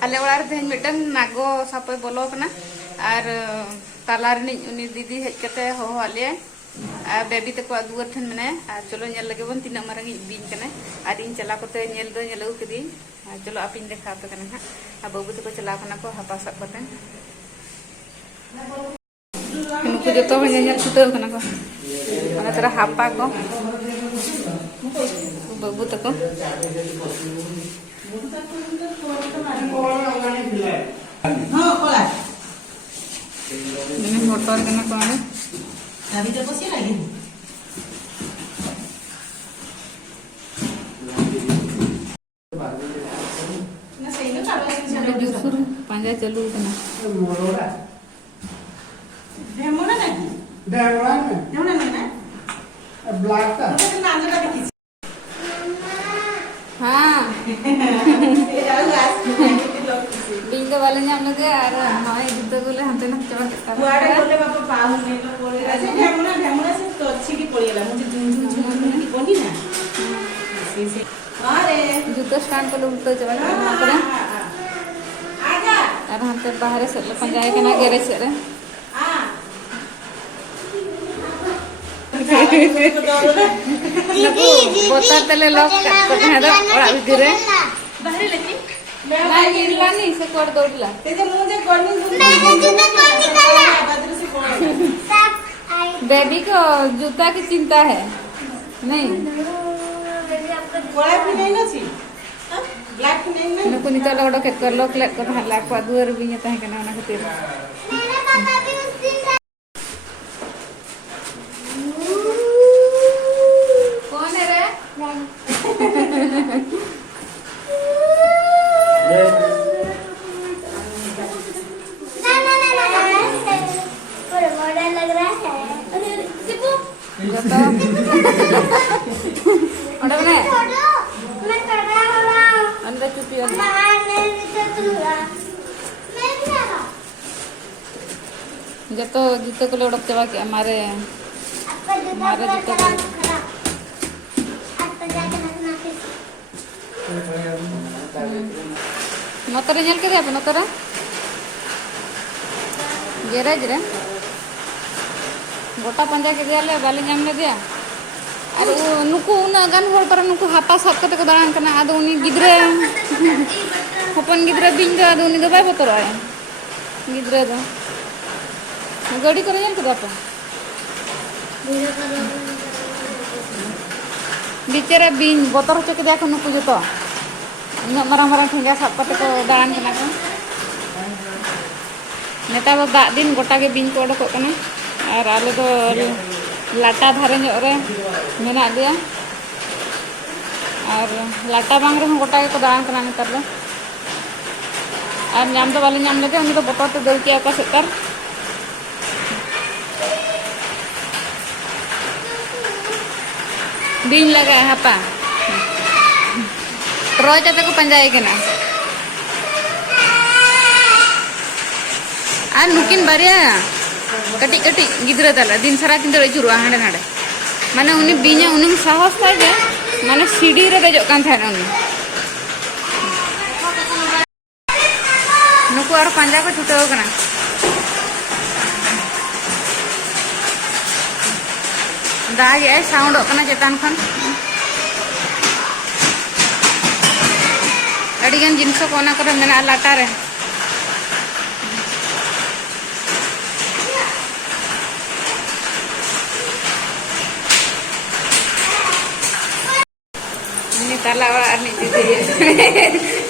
आले ओड़ा तेज मिटन नागो सापे बोलो कना और ताला उनी दीदी हेज कते हो आले और बेबी तक दुआर ठन मने और चलो नेल लगे बन तीना मारंग बीन कने और इन चला कते नेल दो नेल अगु कदी चलो आपिन देखा पे कना हां बाबू तक चला कना को हापा सब कते नुकु जतो नेल छुटो कना को माने तरा हापा को बाबू तक ini motor kena kau tapi tu pasti lagi na sih itu kalau justru panjang jalur kena demona lagi demona mana black ta mungkin nanti lagi kisi हाँ बिंग वाले ने हम लोग यार हमारे जुत्ते गुले हम तो ना चढ़ सकता बुआड़े बोले बापा पाहु नहीं तो बोले ऐसे ढेमुना से तो अच्छी की पड़ी गला मुझे झुम की कोनी ना से अरे जुत्ते स्टैंड पे लोग तो चढ़ ना करे आजा और हम तो बाहर से पंजाए के ना गैरेज से रे बोता तले लोग करते हैं तो और अभी गिरे बाहर लेके मैं गिरला नहीं से कोड दौड़ला तेरे मुंह से कोनी निकाला बदर से कोड बेबी को जूता की चिंता है नहीं कोड़ा भी नहीं ना छी ब्लैक नहीं ना नुकु निकल ओडो के कर लोग लेट को हल्ला को दुआर भी नहीं है ना खातिर मैंने पापा भी उस दिन कौन है रे बड़ा लग रहा है अरे सिपू जतो ओडो ने छोड़ो मैं कर रहा हूं अंदर चुपी हो मैं भी आ रहा जतो जूते को लोड चबा के हमारे आपका जूता हमारे जूते को आप तो जाके रखना फिर नतरे नेल के दे अपन नतरे गैरेज रे गोटा पंजा के दिया ले बाली नाम ले दिया और नुकु उना गान होर पर नुकु हापा सब कते को दान कना आदो उनी गिद्रे हपन गिद्रे बिन दो आदो उनी दो बाय बतर आए गिद्रे दो गाड़ी करे नेल के दो अपन बिचारा बिन बतर हो के दिया को नुकु जतो इन मारंग मारंग ठेंगा सब कते को दान कना को नेता दो दाग दिन गोटा के बिन को ओडको कना और आले तो लाटा धारे रे मेना दिया और लाटा बांग रे गोटा के दान कना नेतर दो और नाम तो बाले नाम लेते उनी तो बतर ते दल के का सेतर बिन लगा हापा ट्रॉय जाते को पंजाए के ना आ नुकिन बारिया कटी कटी गिद्रा तला दिन सारा दिन तो चुरुआ हांडे नाडे माने उनी बिना उनी साहस था जे माने सीढ़ी रे बेजो कान था उनी नुकु और पंजा को छुटो कना दाग ए साउंड कना चेतान खन अडिगन जिनसो कोना करे मेना लाटा रे ini tala war ni didi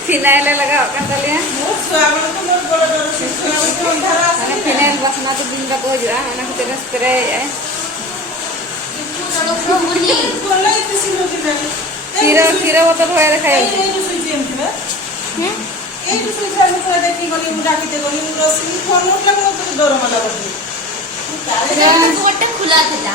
final lagaw kan taliya मोर स्वागत तो मोर बड़ा डर से स्वागत तो अंधारा ana final basna to din da ko jura ana ko teras spray hai बोला इतनी सी लोग इधर खीरा खीरा होता तो है दिखाई ये जो सुई जेम थी ना ये जो सुई जेम को देखी गली मुड़ा के गली मुड़ा से फोन नोट लगनो तो डर मला बड़ी तो बटन खुला था